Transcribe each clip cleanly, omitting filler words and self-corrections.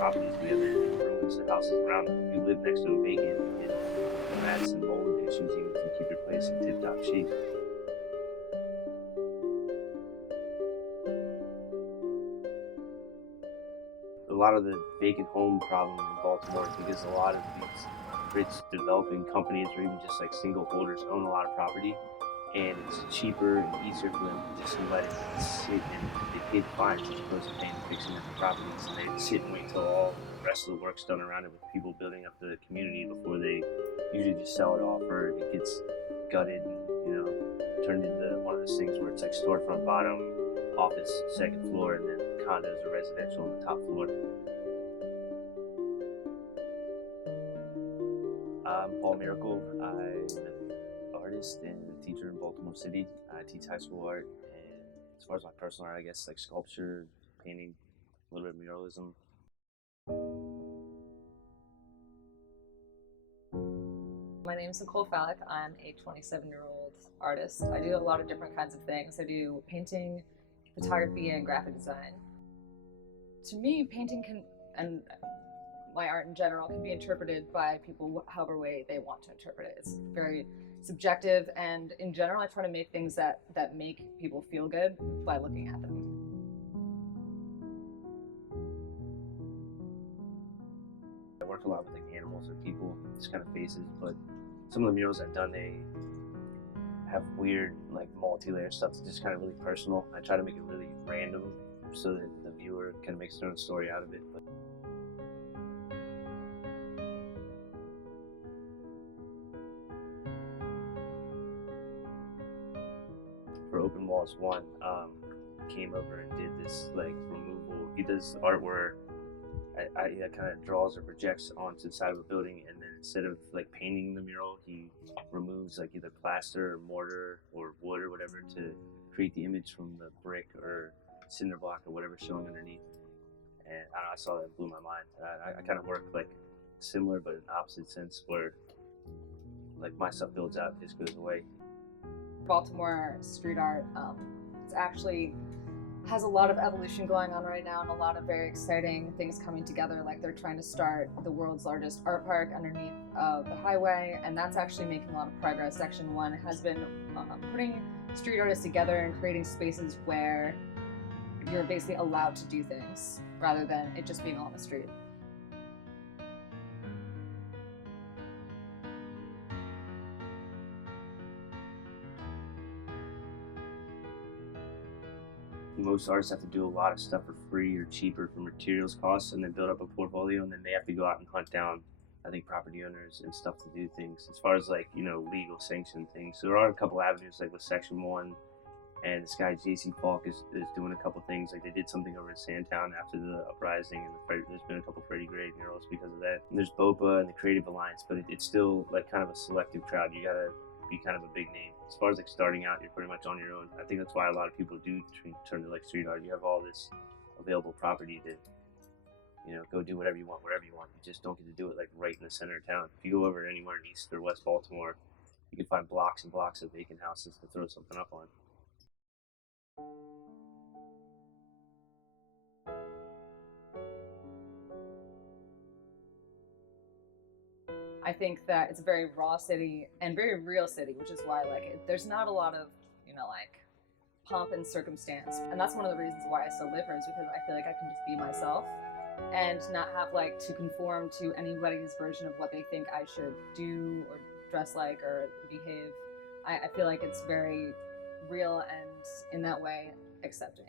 properties. We have ruins of houses around them. If you live next to a vacant, you get rats and mold issues even if you keep your place in tip-top shape. A lot of the vacant home problem in Baltimore is because a lot of these rich developing companies or even just like single holders own a lot of property, and it's cheaper and easier for them to just let it sit, and they pay the fines as opposed to paying to fixing up the properties, and they sit and wait till all the rest of the work's done around it with people building up the community before they usually just sell it off, or it gets gutted and turned into one of those things where it's like storefront bottom, office second floor, and then condos or residential on the top floor. I'm Paul Mericle. I'm an artist and a teacher in Baltimore City. I teach high school art, and as far as my personal art, I guess like sculpture, painting, a little bit of muralism. My name is Nicole Falek. I'm a 27-year-old artist. I do a lot of different kinds of things. I do painting, photography, and graphic design. To me, painting and my art in general can be interpreted by people however way they want to interpret it. It's very subjective, and in general I try to make things that make people feel good by looking at them. I work a lot with like animals or people, just kind of faces, but some of the murals I've done, they have weird like multi-layer stuff that's just kind of really personal. I try to make it really random so that the viewer kind of makes their own story out of it. But for Open Walls 1, came over and did this like removal. He does art where I kind of draws or projects onto the side of a building, and then instead of like painting the mural, he removes like either plaster or mortar or wood or whatever to create the image from the brick or cinder block or whatever showing underneath. And I don't know, I saw that, and blew my mind. I kind of work like similar but in opposite sense, where like my stuff builds out, his goes away. Baltimore street art, it's actually has a lot of evolution going on right now and a lot of very exciting things coming together. Like they're trying to start the world's largest art park underneath the highway, and that's actually making a lot of progress. Section 1 has been putting street artists together and creating spaces where you're basically allowed to do things rather than it just being on the street. Most artists have to do a lot of stuff for free or cheaper for materials costs, and then build up a portfolio, and then they have to go out and hunt down, I think, property owners and stuff to do things as far as like legal sanctioned things. So there are a couple avenues like with Section 1, and this guy JC Falk is doing a couple things. Like they did something over in Sandtown after the uprising, and there's been a couple Freddie Gray murals because of that. And there's BOPA and the Creative Alliance, but it's still like kind of a selective crowd. You gotta be kind of a big name. As far as like starting out, you're pretty much on your own. I think that's why a lot of people do turn to like street art. You have all this available property to go do whatever you want wherever you want. You just don't get to do it like right in the center of town. If you go over anywhere in East or West Baltimore, you can find blocks and blocks of vacant houses to throw something up on. I think that it's a very raw city and very real city, which is why I like it. There's not a lot of, like pomp and circumstance. And that's one of the reasons why I still live here, is because I feel like I can just be myself and not have like to conform to anybody's version of what they think I should do or dress like or behave. I feel like it's very real and in that way accepting.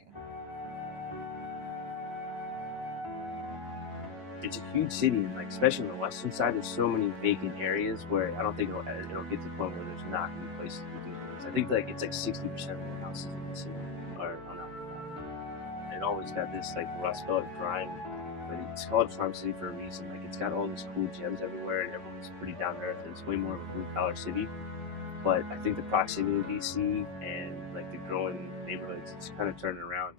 It's a huge city, and like especially on the western side, there's so many vacant areas where I don't think it'll get to the point where there's not gonna be places to do things. I think like it's like 60% of the houses in the city are unoccupied. It always got this like Rust Belt grime, but it's called Charm City for a reason. Like it's got all these cool gems everywhere, and everyone's pretty down to earth. It's way more of a blue collar city. But I think the proximity to DC and like the growing neighborhoods, it's kind of turning around.